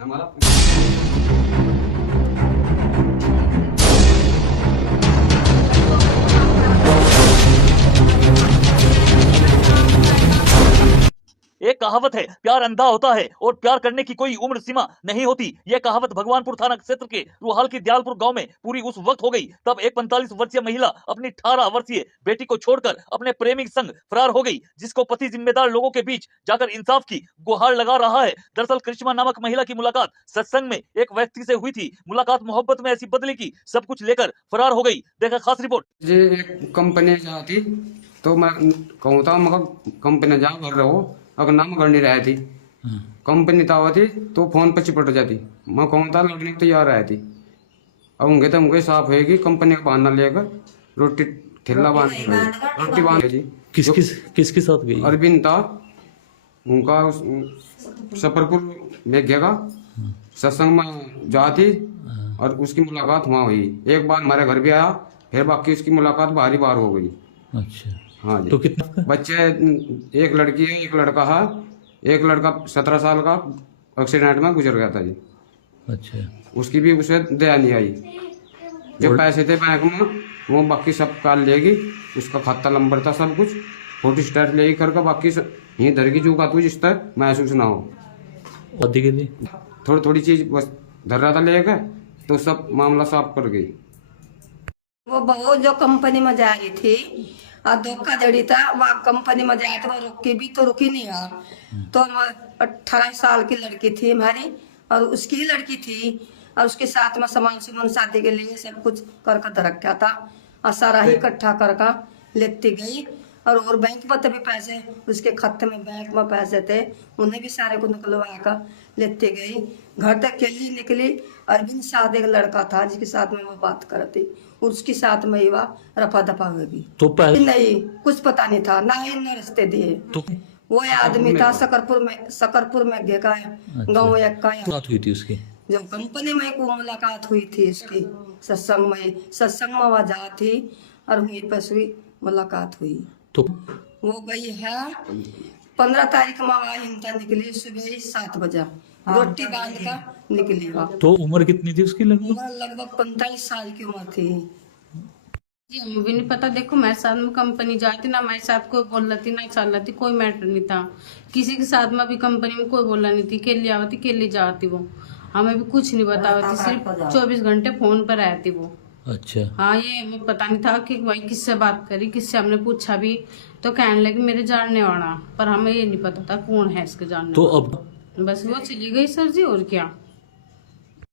हमारा एक कहावत है, प्यार अंधा होता है और प्यार करने की कोई उम्र सीमा नहीं होती। यह कहावत भगवानपुर थाना क्षेत्र के रुहाल की दयालपुर गांव में पूरी उस वक्त हो गई तब एक 45 वर्षीय महिला अपनी 18 वर्षीय बेटी को छोड़कर अपने प्रेमी संग फरार हो गई, जिसको पति जिम्मेदार लोगों के बीच जाकर इंसाफ की गुहार लगा रहा है। दरअसल करिश्मा नामक महिला की मुलाकात सत्संग में एक व्यक्ति से हुई थी। मुलाकात मोहब्बत में ऐसी बदली की सब कुछ लेकर फरार हो गई। देखा खास रिपोर्ट। जे एक कंपनी जाती तो मैं कहूँ था मगर कंपनी जा भर रहो अगर नाम करनी रही थी कंपनी तावा थी तो फोन पर चिपट जाती। मैं कहूँ था लड़ने को तैयार रही थी। अब उनके तो मुझे साफ होगी कंपनी का बहाना लेकर रोटी ठेला बांध रोटी बांध जी। किसके साथ गई? अरविंद था उनका सफरपुर में गया सत्संग में जाती और उसकी मुलाकात वहाँ हुई। एक बार हमारे घर भी आया फिर बाकी उसकी मुलाकात बाहरी बार हो गई। अच्छा हाँ जी। तो कितना बच्चे एक लड़की है एक लड़का है। एक लड़का 17 साल का एक्सीडेंट में गुजर गया था जी। अच्छा उसकी भी उसे दया नहीं आई। जो पैसे थे बैंक में वो बाकी सब काल लेगी। उसका खाता नंबर था सब कुछ फोटो स्टार लेगी करके बाकी यहीं धर की चूका तू जिस तक महसूस ना हो। शादी के लिए थोड़ी थोड़ी चीज बस धर रहा था लेकर तो सब मामला साफ कर गई। वो बहू जो कंपनी में जा रही थी और धोखाधड़ी था वहाँ कंपनी में जाए तो वो रुकी भी तो रुकी नहीं यार। तो 18 साल की लड़की थी हमारी और उसकी ही लड़की थी और उसके साथ में सामान शादी के लिए सब कुछ करके रखा था और सारा ही इकट्ठा करके लेती गई। और बैंक में भी पैसे उसके खाते में बैंक में पैसे थे उन्हें भी सारे को निकलवा कर लेती गई। घर तक अकेली निकली। अरविंद साथ एक लड़का था जिसके साथ में वो बात करती उसके साथ में ही वह रफा दफा होगी। तो नहीं कुछ पता नहीं था ना ही न रिश्ते दिए। तो वो आदमी था सकरपुर में गया गाँव एक का बात हुई थी उसकी जो कंपनी में को मुलाकात हुई थी इसकी सत्संग में वह जा थी और वहीं पर हुई मुलाकात हुई। तो वो गई है 15 तारीख में वह हिंसा निकली सुबह 7 बजे रोटी बांध कर निकली। वह तो उम्र कितनी थी उसकी लगभग? उम्र लगभग 45 साल की उम्र थी जी। हमें भी नहीं पता। देखो मेरे साथ में कंपनी जाती ना मेरे साथ कोई बोल रही थी ना चल रही थी कोई मैटर नहीं था। किसी के साथ में भी कंपनी में कोई बोला नहीं थी केली आवती केली जाती। वो हमें भी कुछ नहीं बताती सिर्फ 24 घंटे फोन पर रहती वो। अच्छा हाँ ये हमें पता नहीं था कि भाई किससे बात करी किससे। हमने पूछा भी तो कहने लगे मेरे जानने वाला पर हमें ये नहीं पता था कौन है इसके जानने तो वाला। अब बस वो चली गई सर जी और क्या।